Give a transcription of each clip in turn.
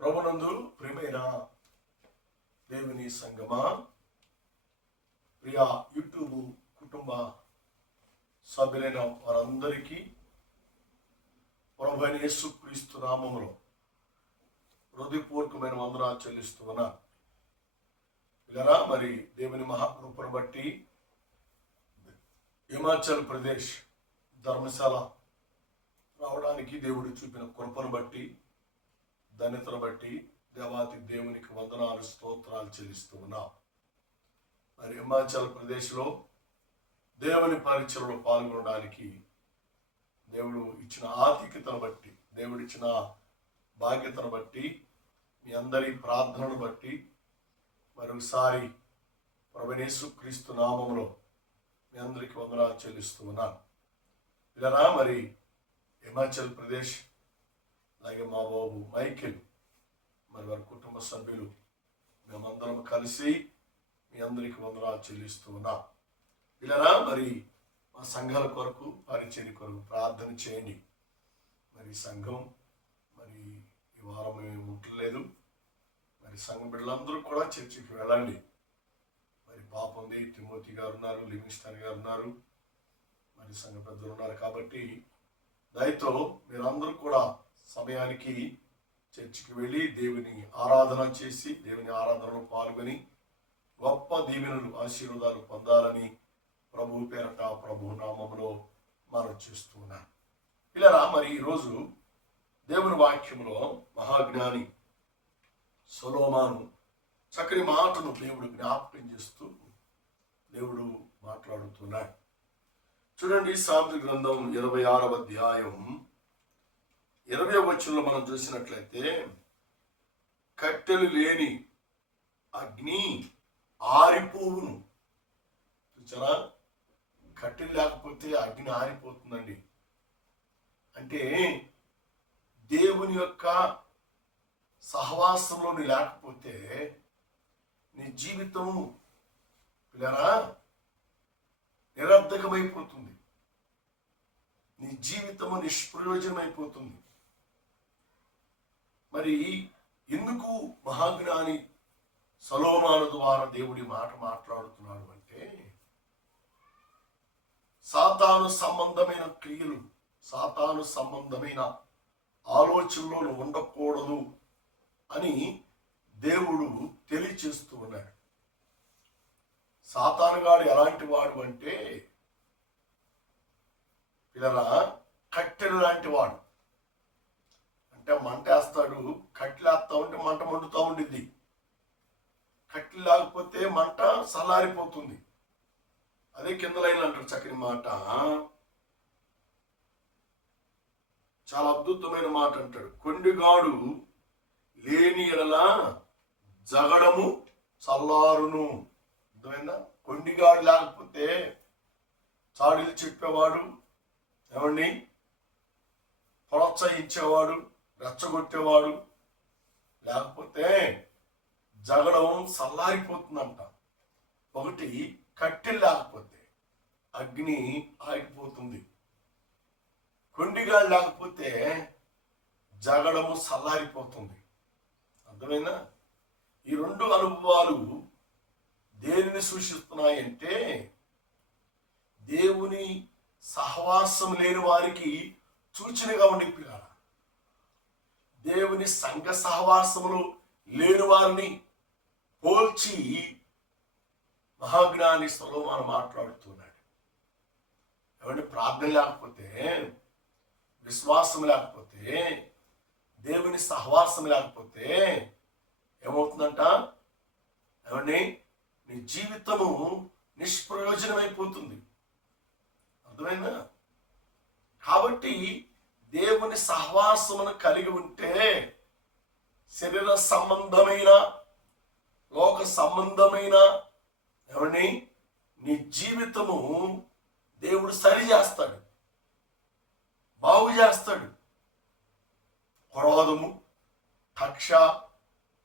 ప్రభునందు ప్రియమైన దేవుని సంగమా, ప్రియా యూట్యూబ్ కుటుంబ సభ్యులైన వారందరికీ ప్రభువైన యేసుక్రీస్తు నామములో హృదయపూర్వకమైన వందనాలు చెల్లిస్తూ ఉన్నా. ఇలా మరి దేవుని మహాకృపను బట్టి హిమాచల్ ప్రదేశ్ ధర్మశాల రావడానికి దేవుడు చూపిన కృపను బట్టి, ధన్యతను బట్టి దేవాతి దేవునికి వందనాలు స్తోత్రాలు చెల్లిస్తూ ఉన్నాం. మరి హిమాచల్ ప్రదేశ్లో దేవుని పరిచయలో పాల్గొనడానికి దేవుడు ఇచ్చిన ఆతిథ్యతను బట్టి, దేవుడు ఇచ్చిన బాధ్యతను బట్టి, మీ అందరి ప్రార్థనను బట్టి మరొకసారి ప్రభువైన యేసుక్రీస్తు నామములో మీ అందరికీ వందనాలు చెల్లిస్తూ ఉన్నాను. ఇలా మరి హిమాచల్ ప్రదేశ్, అలాగే మా బాబు మైకేల్, మరి వారి కుటుంబ సభ్యులు మేమందరం కలిసి మీ అందరికీ వందనాలు చెల్లిస్తూ ఉన్నాం. ఇలా మరి మా సంఘాల కొరకు, పరిచర్య కొరకు ప్రార్థన చేయండి. మరి సంఘం మరి ఈ వారం ఏమి ఉండలేదు. మరి సంఘ బిడ్డలందరూ కూడా చర్చికి వెళ్ళండి. మరి పాప ఉంది, తిమోతి గారు ఉన్నారు, లివింగ్స్టన్ గారు ఉన్నారు, మరి సంఘ పెద్దలు ఉన్నారు. కాబట్టి దయతో మీరందరూ కూడా సమయానికి చర్చికి వెళ్ళి దేవుని ఆరాధన చేసి, దేవుని ఆరాధనలో పాల్గొని గొప్ప దీవెనలు, ఆశీర్వాదాలు పొందాలని ప్రభు పేరట, ప్రభు నామములో మనం చేస్తూ ఉన్నాం. ఇలా మరి ఈరోజు దేవుని వాక్యంలో మహాజ్ఞాని సొలొమోను చక్కని మాటను దేవుడు జ్ఞాపకం చేస్తూ దేవుడు మాట్లాడుతున్నాడు. చూడండి, సామెతల గ్రంథం 26వ అధ్యాయం 20వ వచనంలో మనం చూసినట్లయితే, కట్టెలు లేని అగ్ని ఆరిపోవును. చూసారా, కట్టెలు లేకపోతే అగ్ని ఆరిపోతుందండి. అంటే దేవుని యొక్క సహవాసంలో లేకపోతే నీ జీవితం పిల్లరా నిరర్ధకమైపోతుంది, నీ జీవితము నిష్ప్రయోజనమైపోతుంది. మరి ఎందుకు మహాజ్ఞాని సొలొమోను ద్వారా దేవుడి మాట మాట్లాడుతున్నాడు అంటే, సాతాను సంబంధమైన క్రియలు, సాతాను సంబంధమైన ఆలోచనలో ఉండకూడదు అని దేవుడు తెలియచేస్తూ ఉన్నాడు. సాతానుగాడు ఎలాంటి వాడు అంటే పిల్లరా కట్టెలు లాంటి వాడు. అంటే మంట వేస్తాడు, కట్టెలు వేస్తా ఉంటే మంట మండుతూ ఉండిద్ది. కట్టెలు లేకపోతే మంట చల్లారిపోతుంది. అదే కింద లైన్లు అంటారు చక్కని మాట, చాలా అద్భుతమైన మాట అంటాడు. కొండిగాడు లేని ఎడల జగడము చల్లారును. అర్థమైందా? కొండిగాడు లేకపోతే చాడీలు చెప్పేవాడు, ఏమండి ప్రోత్సహించేవాడు, రెచ్చగొట్టేవాడు లేకపోతే జగడం చల్లారిపోతుందంట. ఒకటి కట్టెలు లేకపోతే అగ్ని ఆగిపోతుంది, కొండిగాడు లేకపోతే జగడము చల్లారిపోతుంది. అర్థమైందా? ఈ రెండు అనుభవాలు దేనిని సూచిస్తున్నాయంటే, దేవుని సహవాసం లేని వారికి సూచనగా ఉండే పిల్లల, దేవుని సంఘ సహవాసములు లేని వారిని పోల్చి మహాజ్ఞాని సొలొమోను మాట్లాడుతున్నాడు. ఏమంటే ప్రార్థన లేకపోతే, విశ్వాసం లేకపోతే, దేవుని సహవాసం లేకపోతే ఏమవుతుందంట? ఏమండి నీ జీవితము నిష్ప్రయోజనమైపోతుంది. అర్థమైందా? కాబట్టి దేవుని సహవాసమును కలిగి ఉంటే శరీర సంబంధమైన, లోక సంబంధమైన ఏమండి నీ జీవితము దేవుడు సరి చేస్తాడు, బాగు చేస్తాడు. క్రోధము, కక్ష,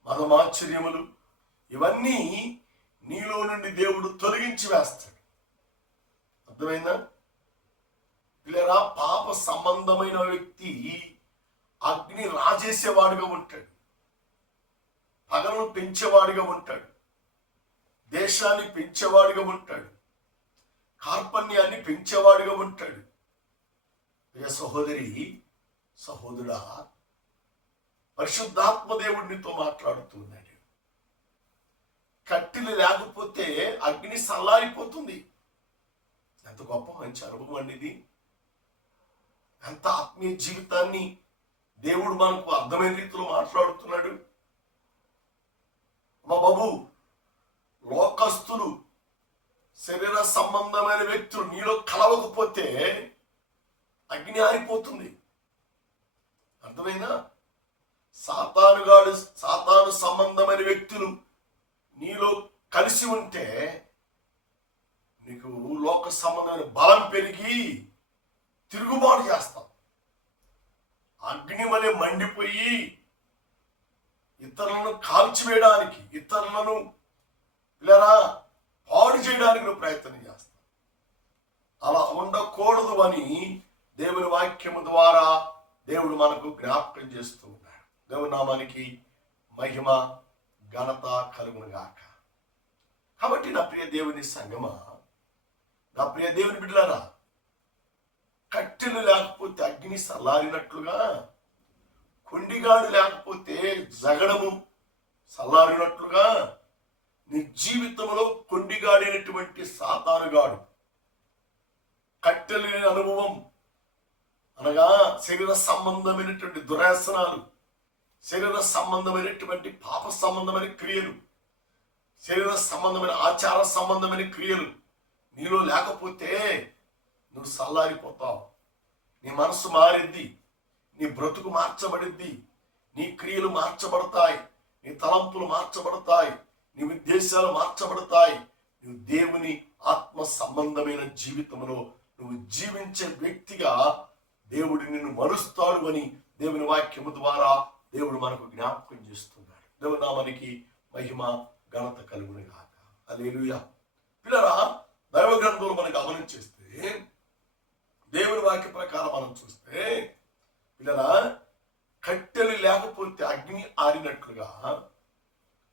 మదమాశ్చర్యములు ఇవన్నీ నీలో నుండి దేవుడు తొలగించి వేస్తాడు. అర్థమైందా? ఇలా పాప సంబంధమైన వ్యక్తి అగ్ని రాజేసేవాడుగా ఉంటాడు. పగలను పెంచేవాడిగా ఉంటాడు, దేశాన్ని పెంచేవాడిగా ఉంటాడు, కార్పణ్యాన్ని పెంచేవాడిగా ఉంటాడు. ప్రియ సహోదరి సహోదరుడా, పరిశుద్ధాత్మ దేవుడినితో మాట్లాడుతున్నాడు. కట్టెలు లేకపోతే అగ్ని చల్లారిపోతుంది. ఎంత గొప్ప మంచి అనుభవం అండి ఇది. ఎంత ఆత్మీయ జీవితాన్ని దేవుడు మనకు అర్థమైన రీతిలో మాట్లాడుతున్నాడు. మా బాబు, లోకస్తులు, శరీర సంబంధమైన వ్యక్తులు నీలో కలవకపోతే అగ్ని ఆరిపోతుంది. అర్థమైనా? సాతాను సంబంధమైన వ్యక్తులు నీలో కలిసి ఉంటే నీకు లోక సంబంధమైన బలం పెరిగి తిరుగుబాటు చేస్తాం. అగ్ని వలె మండిపోయి ఇతరులను కాల్చివేయడానికి, ఇతరులను ఇలా పాడు చేయడానికి నువ్వు ప్రయత్నం చేస్తావు. అలా ఉండకూడదు అని దేవుని వాక్యము ద్వారా దేవుడు మనకు జ్ఞాపకం చేస్తూ ఉన్నాడు. దేవుని నామానికి మహిమ ఘనత కలుగును గాక. కాబట్టి నా ప్రియ దేవుని సంగమా, నా ప్రియ దేవుని బిడ్డలారా, కట్టెలు లేకపోతే అగ్ని చల్లారినట్లుగా, కొండిగాడు లేకపోతే జగడము చల్లారినట్లుగా నీ జీవితంలో కొండిగాడైనటువంటి సాతానుగాడు, కట్టెలు లేని అనుభవం అనగా శరీర సంబంధమైనటువంటి దురాసనాలు, శరీర సంబంధమైనటువంటి పాప సంబంధమైన క్రియలు, శరీర సంబంధమైన ఆచార సంబంధమైన క్రియలు నీలో లేకపోతే నువ్వు చల్లారిపోతావు. నీ మనసు మారింది, నీ బ్రతుకు మార్చబడింది, నీ క్రియలు మార్చబడతాయి, నీ తలంపులు మార్చబడతాయి, నీ ఉద్దేశాలు మార్చబడతాయి. నువ్వు దేవుని ఆత్మ సంబంధమైన జీవితంలో నువ్వు జీవించే వ్యక్తిగా దేవుడు నిన్ను మరుస్తాడు అని దేవుని వాక్యము ద్వారా దేవుడు మనకు జ్ఞాపకం చేస్తున్నాడు. దేవుని నామానికి మహిమ ఘనత కలుగును గాక. హల్లెలూయా. పిల్లరా, దైవ గ్రంథంలో మనం గమనం చేస్తే, దేవుని వాక్య ప్రకారం మనం చూస్తే, పిల్లరా, కట్టెలు లేకపోతే అగ్ని ఆరినట్లుగా,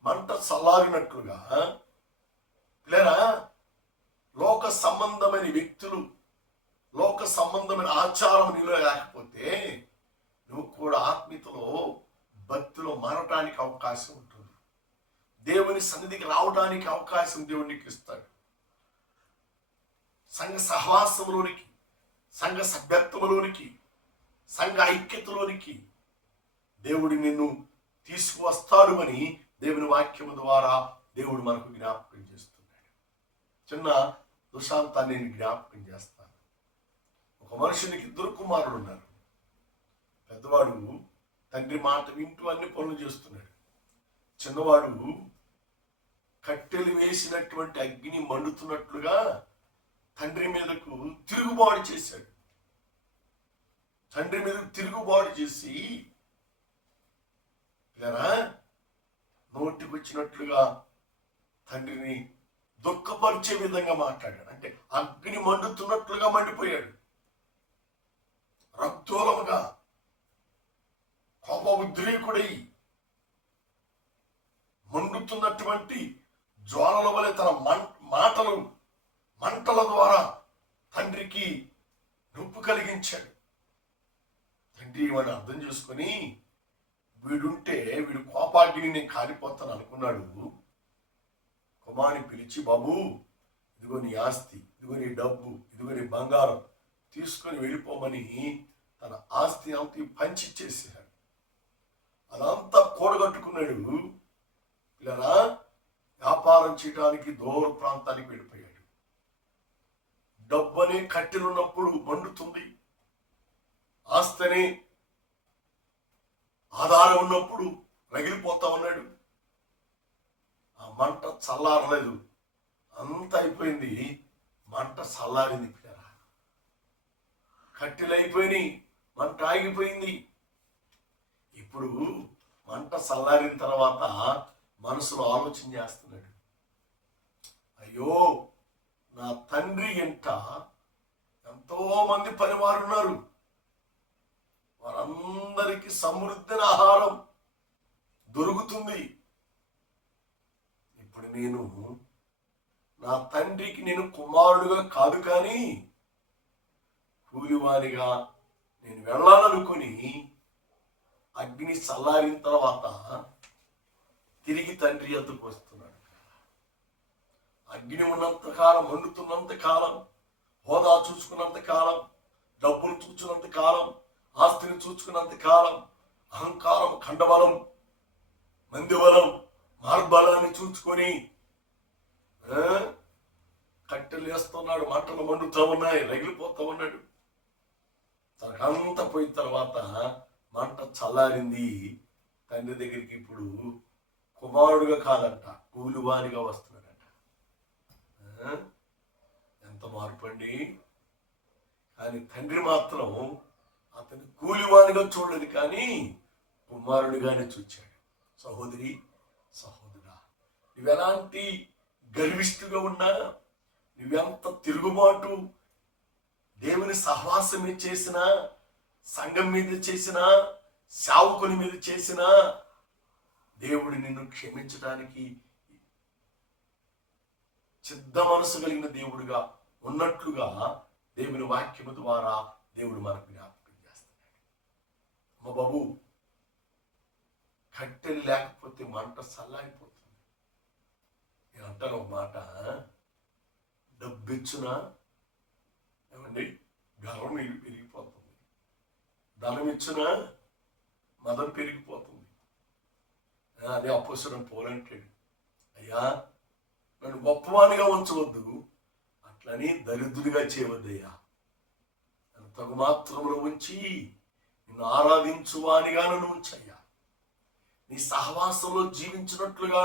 మంట చల్లారినట్లుగా, పిల్లరా, లోక సంబంధమైన వ్యక్తులు, లోక సంబంధమైన ఆచారం నీలో లేకపోతే నువ్వు కూడా ఆత్మీయతలో, భక్తిలో మారటానికి అవకాశం ఉంటుంది. దేవుని సన్నిధికి రావడానికి అవకాశం దేవునికి ఇస్తాడు. సంఘ సహవాసంలోనికి, సంఘ సభ్యత్వంలోనికి, సంఘ ఐక్యతలోనికి దేవుడు నిన్ను తీసుకువస్తాడు అని దేవుని వాక్యము ద్వారా దేవుడు మనకు జ్ఞాపకం చేస్తున్నాడు. చిన్న దృష్టాంతాన్ని నేను జ్ఞాపకం చేస్తాను. ఒక మనుషునికి ఇద్దరు కుమారులు ఉన్నారు. పెద్దవాడు తండ్రి మాట వింటూ అన్ని పనులు చేస్తున్నాడు. చిన్నవాడు కట్టెలు వేసినటువంటి అగ్ని మండుతున్నట్లుగా తండ్రి మీదకు తిరుగుబాటు చేశాడు. తండ్రి మీదకు తిరుగుబాటు చేసి నోటికి వచ్చినట్లుగా తండ్రిని దుఃఖపరిచే విధంగా మాట్లాడాడు. అంటే అగ్ని మండుతున్నట్లుగా మండిపోయాడు. రక్తోలముగా కోప ఉద్రేకుడై మండుతున్నటువంటి జ్వాలల వలె తన మంటల ద్వారా తండ్రికి నొప్పి కలిగించాడు. తండ్రి వాడిని అర్థం చేసుకొని, వీడుంటే వీడు కోపాగ్ని నేను కాలిపోతాను అనుకున్నాడు. కుమారుని పిలిచి, బాబు, ఇదిగో నీ ఆస్తి, ఇదిగో నీ డబ్బు, ఇదిగో నీ బంగారం తీసుకొని వెళ్ళిపోమని తన ఆస్తి అంతా పంచిచ్చేసాడు. అదంతా కూడగట్టుకున్నాడు. ఇలా వ్యాపారం చేయడానికి దూర ప్రాంతానికి వెళ్ళిపోయాడు. డబ్బు అనే కట్టెలున్నప్పుడు మండుతుంది, ఆస్తి అనే ఆధారం ఉన్నప్పుడు రగిలిపోతా ఉన్నాడు. ఆ మంట చల్లారలేదు, అంత అయిపోయింది. మంట చల్లారింది. పిల్లరా, కట్టెలు అయిపోయినాయి, మంట ఆగిపోయింది. ఇప్పుడు మంట చల్లారిన తర్వాత మనసులో ఆలోచన చేస్తున్నాడు, అయ్యో, నా తండ్రి ఎంట ఎంతో మంది పనివారు ఉన్నారు, వారందరికీ సమృద్ధి ఆహారం దొరుకుతుంది, ఇప్పుడు నేను నా తండ్రికి నేను కుమారుడుగా కాదు, కానీ కూలివానిగా నేను వెళ్ళాలనుకుని అగ్ని చల్లారిన తర్వాత తిరిగి తండ్రి వద్దకు వస్తున్నాడు. అగ్ని ఉన్నంత కాలం, మండుతున్నంత కాలం, హోదా చూసుకున్నంత కాలం, డబ్బులు చూసుకున్నంత కాలం, ఆస్తిని చూసుకున్నంత కాలం, అహంకారం, ఖండబలం, మందిబలం, మార్బలాన్ని చూసుకొని కట్టెలు వేస్తున్నాడు. మంటలు మండుతూ ఉన్నాయి, రగిలిపోతూ ఉన్నాడు. తనకంతా పోయిన తర్వాత మంట చల్లారింది. తండ్రి దగ్గరికి ఇప్పుడు కుమారుడుగా కాదంట, కూలివానిగా వస్తున్నాడంట. ఎంత మార్పు అండి! కానీ తండ్రి మాత్రం అతని కూలివానిగా చూడలేదు, కానీ కుమారుడిగానే చూచాడు. సహోదరి, సహోదరా, నువ్వెలాంటి గర్విష్ఠుగా ఉన్నా, నువ్వెంత తిరుగుబాటు దేవుని సహవాసమే చేసినా, సంఘం మీద చేసినా, సేవకుని మీద చేసినా, దేవుడు నిన్ను క్షమించడానికి సిద్ధ మనసు కలిగిన దేవుడుగా ఉన్నట్లుగా దేవుని వాక్యము ద్వారా దేవుడు మనకు జ్ఞాపకం చేస్తున్నాడు. అమ్మ బాబు, కట్టెలు లేకపోతే మంట చల్లారిపోతుంది. నేను అంటాను ఒక మాట, డబ్బిచ్చునా ఏమండి గర్వం పెరిగిపోతుంది, ధనం ఇచ్చునా మదం పెరిగిపోతుంది. అదే అపోస్తలుడైన పౌలు అంటాడు, అయ్యా నన్ను గొప్పవానిగా ఉంచవద్దు, అట్లని దరిద్రుడిగా చేయవద్దయ్యా, నన్ను తగు మాత్రములో ఉంచి నిన్ను ఆరాధించువానిగా నన్ను ఉంచయ్యా, నీ సహవాసంలో జీవించినట్లుగా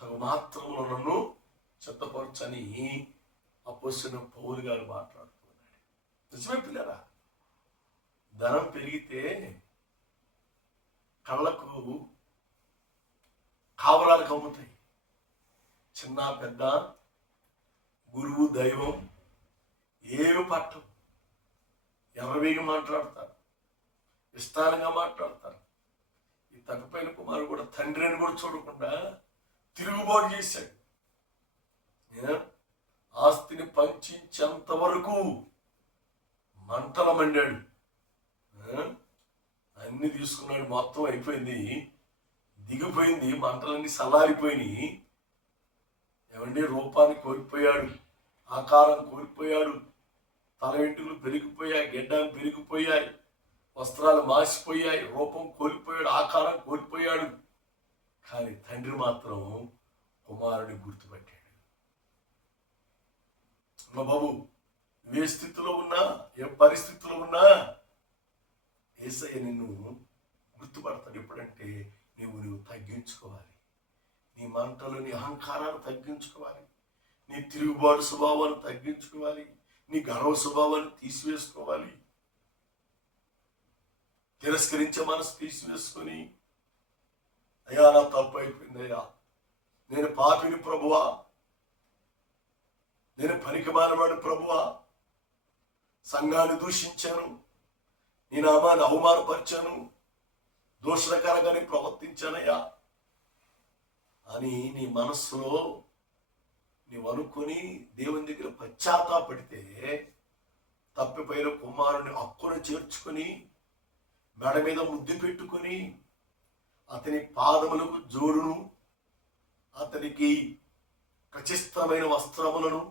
తగు మాత్రములో నన్ను చిత్తపరచని అపోస్తలుడైన పౌలు గారు మాట్లాడుతున్నాడు. నిజమే పిల్లరా, ధనం పెరిగితే కళ్ళకు కావరాలు కమ్ముతాయి. చిన్న పెద్ద, గురువు, దైవం ఏవి పట్టం. ఎర్రవేగి మాట్లాడతారు, విస్తారంగా మాట్లాడతారు. ఈ తగ్గిపోయిన కుమారుడు కూడా తండ్రిని కూడా చూడకుండా తిరుగుబాటు చేశాడు. ఆస్తిని పంచేంత వరకు మంటల మండాడు. అన్ని తీసుకున్నాడు, మొత్తం అయిపోయింది, దిగిపోయింది, మంటలన్నీ చల్లారిపోయినాయి. ఏమండి, రూపాన్ని కోల్పోయాడు, ఆకారం కోల్పోయాడు, తల వెంట్రుకలు పెరిగిపోయాయి, గెడ్డం పెరిగిపోయాయి, వస్త్రాలు మాసిపోయాయి, రూపం కోల్పోయాడు, ఆకారం కోల్పోయాడు. కానీ తండ్రి మాత్రం కుమారుడిని గుర్తుపట్టాడు. మా బాబు, ఏ స్థితిలో ఉన్నా, ఏ పరిస్థితిలో ఉన్నా యేసయ్య నిన్ను గుర్తుపడతాడు. ఎప్పుడంటే నువ్వు తగ్గించుకోవాలి, నీ మంటలు, నీ అహంకారాన్ని తగ్గించుకోవాలి, నీ తిరుగుబాటు స్వభావాన్ని తగ్గించుకోవాలి, నీ గర్వ స్వభావాన్ని తీసివేసుకోవాలి, తిరస్కరించే మనసు తీసివేసుకొని, అయ్యా నా తప్పు అయిపోయిందయ్యా, నేను పాపిని ప్రభువా, నేను పనికిమాలినవాడు ప్రభువా, సంఘాన్ని దూషించాను, నీ నామాన్ని అవమానపరిచాను, దోషకరంగానే ప్రవర్తించానయ్యా అని నీ మనస్సులో నీవు అనుకొని దేవుని దగ్గర పశ్చాత్తాపడితే, తప్పిపోయిన కుమారుని హక్కును చేర్చుకొని మెడ మీద ముద్దు పెట్టుకొని అతని పాదములకు జోడును, అతనికి ప్రతిష్టమైన వస్త్రములను,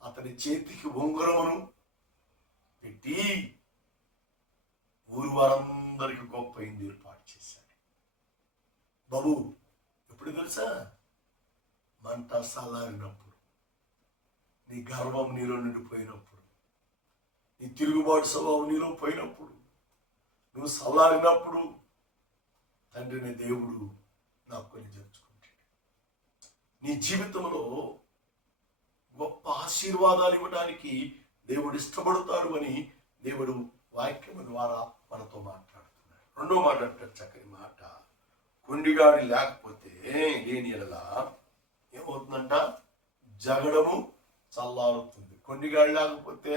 అతని చేతికి ఉంగరమును పెట్టి ఊరు వారందరికీ గొప్ప ఇంది ఏర్పాటు చేశాడు. బాబు, ఎప్పుడు తెలుసా? మంట చల్లారినప్పుడు, నీ గర్వం నీలో నిండిపోయినప్పుడు, నీ తిరుగుబాటు స్వభావం నీలో పోయినప్పుడు, నువ్వు చల్లారినప్పుడు తండ్రిని దేవుడు నాకుని జరుచుకుంటాడు. నీ జీవితంలో గొప్ప ఆశీర్వాదాలు ఇవ్వడానికి దేవుడు ఇష్టపడతాడు అని దేవుడు వాక్యం ద్వారా మనతో మాట్లాడుతున్నాడు. రెండో మాట అంటే చక్కని మాట, కొండిగాడి లేకపోతే లేని ఎడలా ఏమవుతుందంట? జగడము చల్లారుతుంది. కొండిగాడి లేకపోతే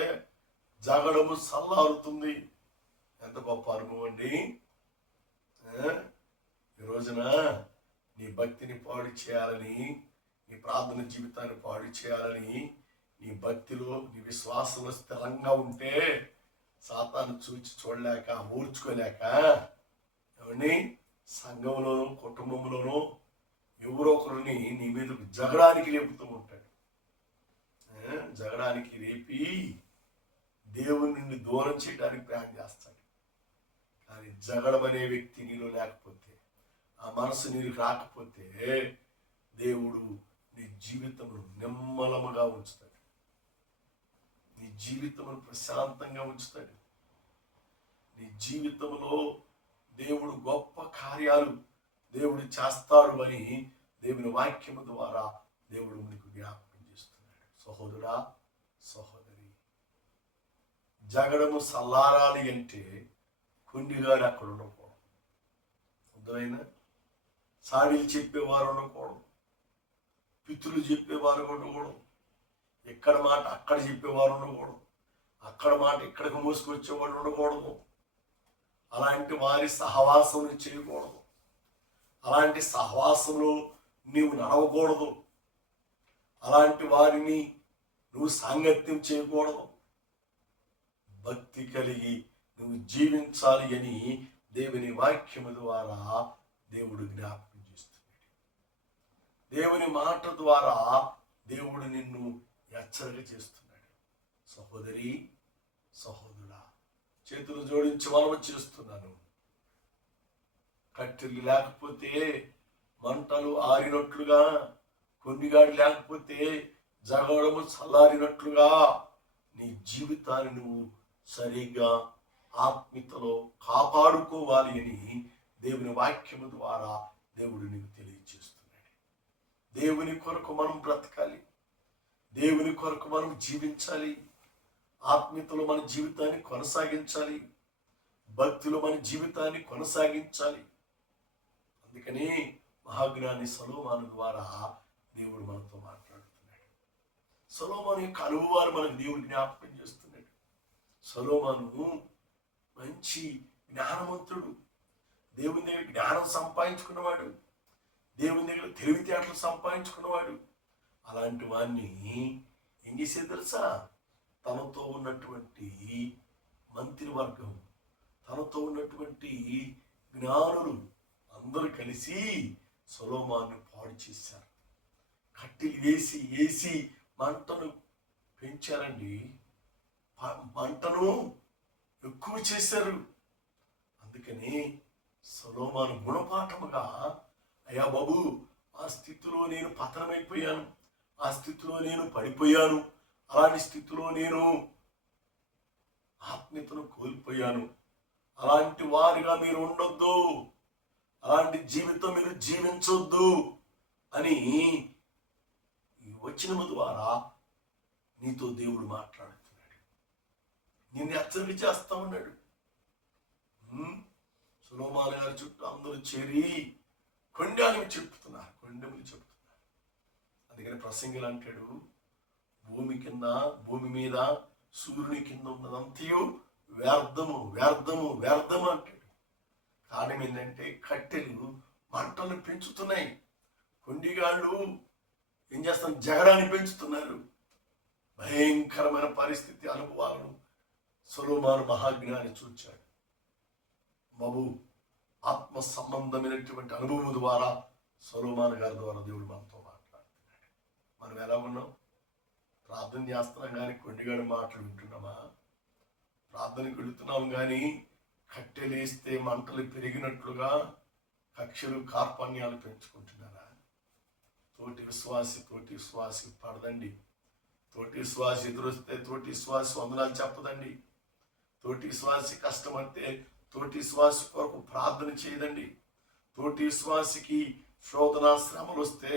జగడము చల్లారుతుంది. ఎంత గొప్ప అనుభవం అండి! ఈ రోజున నీ భక్తిని పాడు చేయాలని, నీ ప్రార్థన జీవితాన్ని పాడు చేయాలని, నీ భక్తిలో నీ విశ్వాసంలో స్థిరంగా ఉంటే సాతాను చూడలేక ఊర్చుకోలేక ఏమండి సంఘంలోనూ కుటుంబంలోనూ ఎవరో ఒకరిని నీ మీద జగడానికి రేపుతూ ఉంటాడు. జగడానికి రేపి దేవుని నుండి దూరం చేయడానికి ప్రయాణం చేస్తాడు. కానీ జగడం అనే వ్యక్తి నీలో లేకపోతే, ఆ మనసు నీకు రాకపోతే దేవుడు నీ జీవితమును నిమ్మలముగా ఉంచుతాడు. నీ జీవితమును ప్రశాంతంగా ఉంచుతాడు. నీ జీవితంలో దేవుడు గొప్ప కార్యాలు దేవుడు చేస్తాడు అని దేవుని వాక్యము ద్వారా దేవుడు నీకు జ్ఞాపకం చేస్తున్నాడు. సహోదరా, సహోదరి, జగడము సల్లారాలి అంటే కొండిగాడు అక్కడ ఉండకూడదు. అర్థమైనా? సాడీలు చెప్పేవారు ఉండకూడదు, పితులు చెప్పేవారు ఉండకూడదు, ఎక్కడ మాట అక్కడ చెప్పేవారు ఉండకూడదు, అక్కడ మాట ఇక్కడికి మోసుకొచ్చేవాళ్ళు ఉండకూడదు. అలాంటి వారి సహవాసం చేయకూడదు. అలాంటి సహవాసంలో నీవు నడవకూడదు. అలాంటి వారిని నువ్వు సాంగత్యం చేయకూడదు. భక్తి కలిగి నువ్వు జీవించాలి అని దేవుని వాక్యము ద్వారా దేవుడు జ్ఞాపకం చేస్తున్నాడు. దేవుని మాట ద్వారా దేవుడు నిన్ను హెచ్చరిక చేస్తున్నాడు. సహోదరి, సహోదరుడా, చేతులు జోడించి మనవి చేస్తున్నాను. కట్టెలు లేకపోతే మంటలు ఆరినట్లుగా, కొన్నిగాడి లేకపోతే జగడము చల్లారినట్లుగా నీ జీవితాన్ని నువ్వు సరిగ్గా ఆత్మీయతలో కాపాడుకోవాలి అని దేవుని వాక్యము ద్వారా దేవుడు నీకు తెలియజేస్తున్నాడు. దేవుని కొరకు మనం బ్రతకాలి. దేవుని కొరకు మనం జీవించాలి. ఆత్మీయతలో మన జీవితాన్ని కొనసాగించాలి. భక్తిలో మన జీవితాన్ని కొనసాగించాలి. అందుకని మహాజ్ఞాని సొలొమోను ద్వారా దేవుడు మనతో మాట్లాడుతున్నాడు. సొలొమోను యొక్క అనుభవాలు మనకు దేవుడు జ్ఞాపకం చేస్తున్నాడు. సొలొమోను మంచి జ్ఞానవంతుడు, దేవుని దగ్గర జ్ఞానం సంపాదించుకున్నవాడు, దేవుని దగ్గర తెలివితేటలు సంపాదించుకున్నవాడు. అలాంటి వాడిని ఏం చేసేది తెలుసా? తనతో ఉన్నటువంటి మంత్రివర్గం, తనతో ఉన్నటువంటి జ్ఞానులు అందరూ కలిసి సొలొమోనును పాడు చేశారు. కట్టెలు వేసి వేసి మంటను పెంచారండి. మంటను ఎక్కువ చేశారు. అందుకని సొలొమోను గుణపాఠముగా, అయ్యా బాబు, ఆ స్థితిలో నేను పతనమైపోయాను, ఆ స్థితిలో నేను పడిపోయాను, అలాంటి స్థితిలో నేను ఆత్మీయతను కోల్పోయాను, అలాంటి వారిగా మీరు ఉండొద్దు, అలాంటి జీవితం మీరు జీవించొద్దు అని ఈ వచనము ద్వారా నీతో దేవుడు మాట్లాడుతున్నాడు. నిన్ను హెచ్చరిక చేస్తా ఉన్నాడు. సొలొమోను గారి చుట్టూ అందరూ చేరి కొండెములు చెప్తున్నారు. అందుకని ప్రసంగిలు అంటాడు, భూమి మీద సూర్యుని కింద ఉన్నదంతయు వ్యర్థము వ్యర్థము వ్యర్థము అంటాడు. కారణం ఏంటంటే కట్టెలు మంటలను పెంచుతున్నాయి. కొండిగాళ్ళు ఏం చేస్తాం, జగడాన్ని పెంచుతున్నారు. భయంకరమైన పరిస్థితి అనుభవాలను సొలొమోను మహాజ్ఞాని చూచాడు. బాబు, ఆత్మ సంబంధమైనటువంటి అనుభవం ద్వారా సొలొమోను గారి ద్వారా దేవుడు మనతో మాట్లాడుతున్నాడు. మనం ఎలా ఉన్నాం? ప్రార్థన చేస్తున్నాం కానీ కొండిగాడి మాటలు వింటున్నామా? ప్రార్థనకు వెళుతున్నాం కానీ కట్టెలేస్తే మంటలు పెరిగినట్లుగా కక్షలు కార్పణ్యాలు పెంచుకుంటున్నారా? తోటి విశ్వాసి పడదండి. తోటి విశ్వాసి ఎదురొస్తే తోటి విశ్వాసి వందనాలు చెప్పదండి. తోటి విశ్వాసి కష్టం అంటే తోటి విశ్వాసి కొరకు ప్రార్థన చేయదండి. తోటి విశ్వాసికి శోధన శ్రమలు వస్తే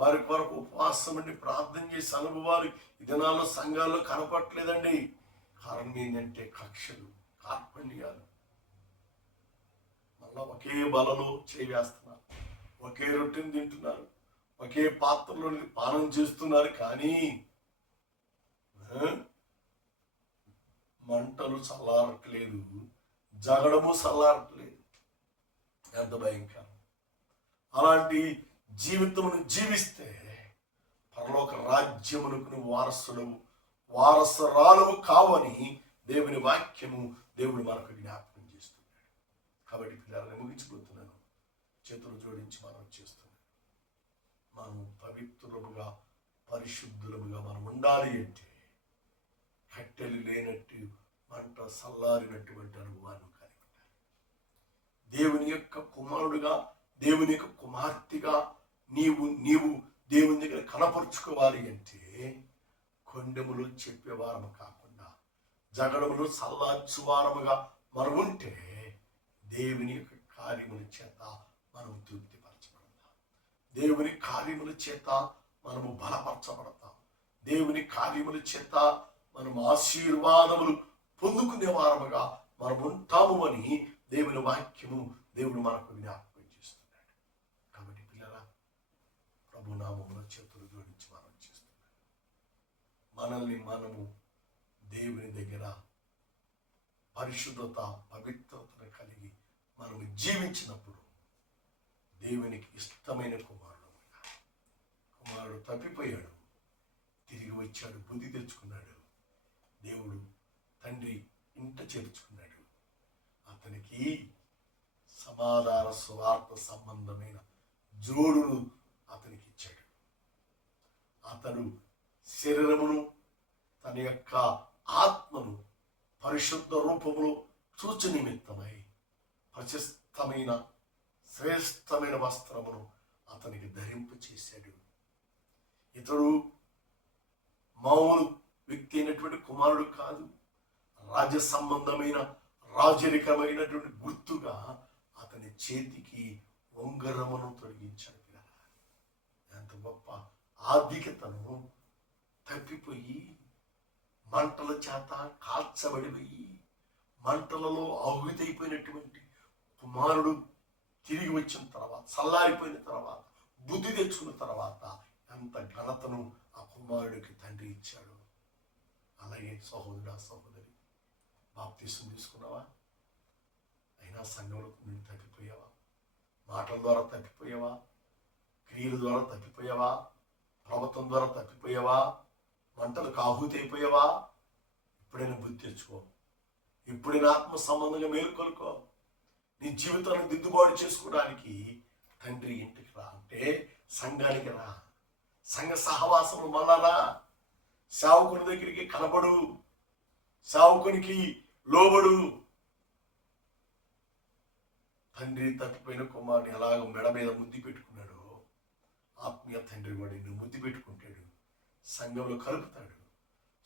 వారి కొరకు ఉపవాసం అండి ప్రార్థన చేసే అనుభవాలు ఈ దినాల్లో సంఘాల్లో కనపట్లేదండి. కారణం ఏంటంటే కక్షలు, కార్పణ్యాలు. మళ్ళా ఒకే బలలో చేస్తున్నారు, ఒకే రొట్టెని తింటున్నారు, ఒకే పాత్రలో పానం చేస్తున్నారు, కానీ మంటలు చల్లారట్లేదు, జగడము చల్లారట్లేదు. ఎంత భయంకరం! అలాంటి జీవితమును జీవిస్తే పరలోక రాజ్యమునకు నువ్వు వారసురాలవు కావని దేవుని వాక్యము దేవుడు మనకు జ్ఞాపకం చేస్తున్నాడు. కాబట్టి పిల్లల్ని ముగించిపోతున్నాను, చేతులు జోడించి మనం చేస్తున్నాను. మనం పవిత్రులుగా పరిశుద్ధులముగా మనం ఉండాలి అంటే కట్టెలు లేనట్టు మంట సల్లారినటువంటి అనుభవాన్ని కలిగి ఉండాలి. దేవుని యొక్క కుమారుడుగా, దేవుని యొక్క కుమార్తెగా నీవు దేవుని దగ్గర కనపరుచుకోవాలి అంటే కొండెములు చెప్పేవారము కాకుండా జగడములు సల్లార్చువారముగా మనం ఉంటే దేవుని యొక్క కార్యముల చేత మనం తృప్తిపరచబడతాం. దేవుని కార్యముల చేత మనము బలపరచబడతాం. దేవుని కార్యముల చేత మనం ఆశీర్వాదములు పొందుకునే వారముగా మనం ఉంటాము అని దేవుని వాక్యము దేవుడు మనకు జ్ఞాపకం చేస్తున్నాడు. కాబట్టి పిల్లల ప్రభు నామములో చేతులు జోడించి మనం చేస్తున్నాడు. మనల్ని మనము దేవుని దగ్గర పరిశుద్ధత పవిత్రతను కలిగి మనము జీవించినప్పుడు దేవునికి ఇష్టమైన కుమారుడు తప్పిపోయాడు, తిరిగి వచ్చాడు, బుద్ధి తెచ్చుకున్నాడు. దేవుడు తండ్రి ఇంట చేర్చుకున్నాడు. అతనికి సమాధాన స్వార్థ సంబంధమైన జోడును అతనికి ఇచ్చాడు. అతడు శరీరమును తన యొక్క ఆత్మను పరిశుద్ధ రూపములో చూచు నిమిత్తమై ప్రశస్తమైన శ్రేష్టమైన వస్త్రమును అతనికి ధరింపు చేశాడు. ఇతడు మామూలు వ్యక్తి అయినటువంటి కుమారుడు కాదు, రాజ సంబంధమైన రాజరికమైనటువంటి గుర్తుగా అతని చేతికి ఉంగరమును తొలగించాడు. ఎంత గొప్ప ఆధిక్యతను తప్పిపోయి మంటల చేత కాల్చబడిపోయి మంటలలో ఆహుతైపోయినటువంటి కుమారుడు తిరిగి వచ్చిన తర్వాత, చల్లారిపోయిన తర్వాత, బుద్ధి తెచ్చుకున్న తర్వాత ఎంత ఘనతను ఆ కుమారుడికి తండ్రి ఇచ్చాడు. అలాగే సహోదరుడా, సహోదరి, బాప్తిసం తీసుకున్నావా? అయినా సంఘంలో నుండి తప్పిపోయావా? మాటల ద్వారా తప్పిపోయావా? క్రియల ద్వారా తప్పిపోయావా? ప్రవర్తన ద్వారా తప్పిపోయావా? మంటలకు ఆహుతి అయిపోయావా? ఇప్పుడైనా బుద్ధి తెచ్చుకో. ఇప్పుడైనా ఆత్మ సంబంధంగా మేలుకొలుకో. నీ జీవితాన్ని దిద్దుబాటు చేసుకోవడానికి తండ్రి ఇంటికి రా అంటే సంఘానికి రా, సంఘ సహవాసము మళ్ళా రా, సేవకుని దగ్గరికి కనబడు, సేవకునికి లోబడు. తండ్రి తప్పిపోయిన కుమారుని ఎలాగ మెడ మీద ముద్దు పెట్టుకున్నాడో ఆత్మీయ తండ్రి కూడా నిన్ను ముద్దు పెట్టుకుంటాడు, సంఘంలో కలుపుతాడు,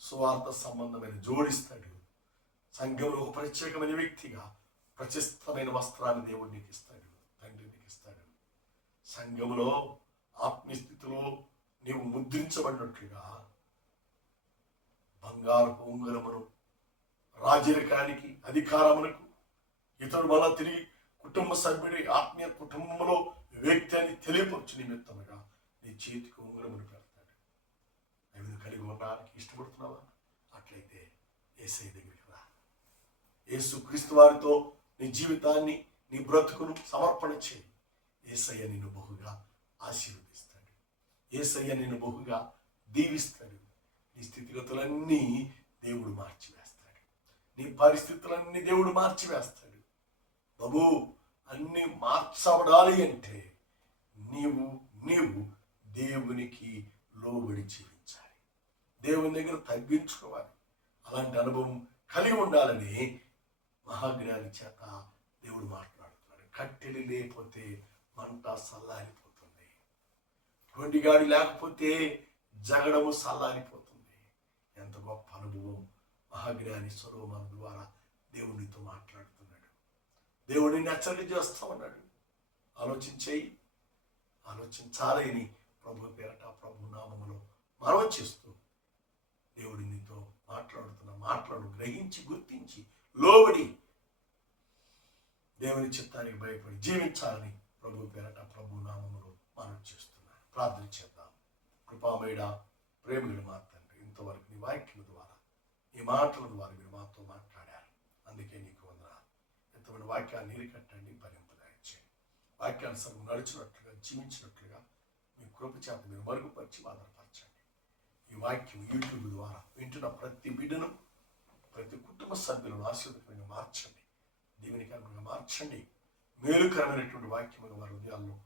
సువార్త సంబంధమైన జోడిస్తాడు. సంఘంలో ఒక ప్రత్యేకమైన వ్యక్తిగా ప్రశస్తమైన వస్త్రాన్ని దేవుడు నీకు ఇస్తాడు, తండ్రి నీకు ఇస్తాడు. సంఘంలో ఆత్మీయ స్థితిలో నీవు ముద్రించబడినట్లుగా బంగారపు ఉంగరమును రాజరికానికి, అధికారమునకు, ఇతరుడు మళ్ళా తిరిగి కుటుంబ సభ్యుడి ఆత్మీయ కుటుంబంలో వ్యక్తి అని తెలియపరచు నిమిత్తముగా నీ చేతికి ఉంగరమును పెడతాడు. అవి కలిగి ఉండడానికి ఇష్టపడుతున్నావా? అట్లయితే యేసయ్య దగ్గరికి రా. యేసు క్రీస్తు వారితో నీ జీవితాన్ని, నీ బ్రతుకును సమర్పణ చేయి. యేసయ్య నిన్ను బహుగా ఆశీర్వదిస్తాడు. యేసయ్య నిన్ను బహుగా దీవిస్తాడు. నీ స్థితిగతులన్నీ దేవుడు మార్చివేస్తాడు. నీ పరిస్థితులన్నీ దేవుడు మార్చివేస్తాడు. బాబు, అన్నీ మార్చబడాలి అంటే నీవు దేవునికి లోబడి జీవించాలి, దేవుని దగ్గర తగ్గించుకోవాలి. అలాంటి అనుభవం కలిగి ఉండాలని మహాజ్ఞాని చేత దేవుడు మాట్లాడుతున్నాడు. కట్టెలు లేకపోతే మంట సల్లారిపోతుంది, కొండిగాడి లేకపోతే జగడము సల్లారిపోతుంది. ఎంత గొప్ప అనుభవం మహాజ్ఞాని సొలొమోను ద్వారా దేవునితో మాట్లాడుతున్నాడు. దేవుడిని హెచ్చరిక చేస్తూ ఉన్నాడు. ఆలోచించేయి, ఆలోచించాలని ప్రభు పేరట, ప్రభు నామములో మనవి చేస్తూ దేవుడి నీతో మాట్లాడుతున్న మాటలను గ్రహించి, గుర్తించి, లోబడి దేవుని చిత్తానికి భయపడి జీవించాలని ప్రభు పేరట, ప్రభు నామములో మనవి చేస్తున్నాను. ప్రార్థన చేద్దాం. కృపామయుడ, ప్రేమగల మా తండ్రి, ఇంతవరకు నీ వాక్యం ద్వారా, ఈ మాటల ద్వారా మీరు మాతో మాట్లాడారు. అందుకే నీకు వందనాలు. ఎంతమంది వాక్యాన్ని నీరు కట్టండి, ఫలింపదాయించండి. వాక్యానుసారం నడిచినట్లుగా జీవించినట్లుగా మీ కృప చేత మీరు మరుగుపరిచి ఆధారపరచండి. ఈ వాక్యం యూట్యూబ్ ద్వారా వింటున్న ప్రతి బిడ్డను, ప్రతి కుటుంబ సభ్యులను ఆశీర్వదకరంగా మార్చండి, దీవెనకరంగా మార్చండి. మేలుకరమైనటువంటి వాక్యముగా వారి హృదయాల్లో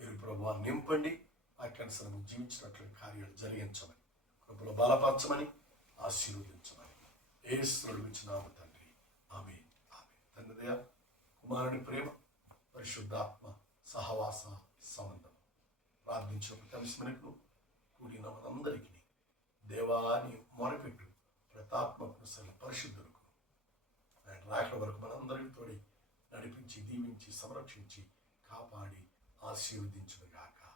మీరు ప్రభువా నింపండి. వాక్యానుసారం జీవించినట్లుగా కార్యాలు జరిగించమని, కృపలో బలపరచమని, ఆశీర్వదించమని యేసుని ఇచ్చినాము తండ్రి. ఆమేన్. ఆమేన్. తండ్రి దయ, కుమారుని ప్రేమ, పరిశుద్ధాత్మ సహవాస సంబంధం ప్రార్థించిన ప్రతి అంశమునకు కూడిన మనందరికీ దేవాని మొరపెట్టు ప్రతాత్మకు సరి పరిశుద్ధులకు ఆయన రాకడ వరకు మనందరికీ తోడి నడిపించి, దీవించి, సంరక్షించి, కాపాడి ఆశీర్వదించుగాక.